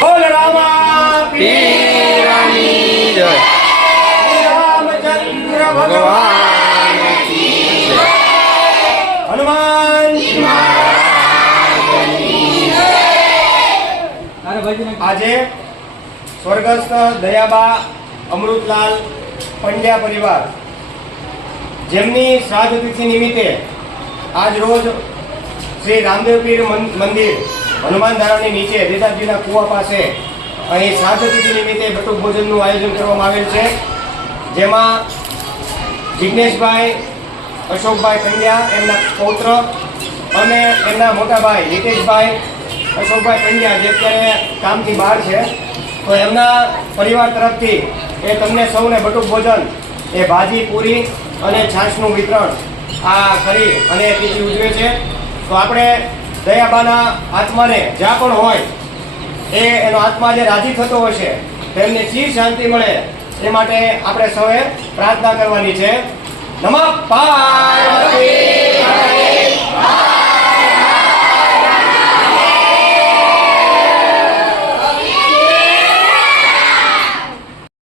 બોલ રામા પીરની જય, રામચંદ્ર ભગવાન કી જય, હનુમાન આજે સ્વર્ગસ્થ દયાબા અમૃતલાલ પંડ્યા પરિવાર જેમની શ્રાદ્ધ તિથિ નિમિત્તે આજ રોજ શ્રી રામદેવ પીર મંદિર હનુમાન ધારાની નીચે દેદાજીના કુવા પાસે અહીં શ્રાદ્ધ તિથિ નિમિત્તે બટુક ભોજનનું આયોજન કરવામાં આવેલ છે, જેમાં જિજ્ઞેશભાઈ અશોકભાઈ પંડ્યા એમના પૌત્ર અને એમના મોટા ભાઈ નીતેશભાઈ અશોકભાઈ પંડ્યા જે અત્યારે કામથી બહાર છે, તો એમના પરિવાર તરફથી એ તમને સૌને બટુક ભોજન એ ભાજી પૂરી અને છાશનું વિતરણ આ કરી અને તિથિ ઉજવે છે. તો આપણે દયાબાના આત્માને જ્યાં પણ હોય એનો આત્મા જે રાજી થતો હશે તેમને ચીર શાંતિ મળે એ માટે આપણે સૌએ પ્રાર્થના કરવાની છે. નમઃ પાર્વતી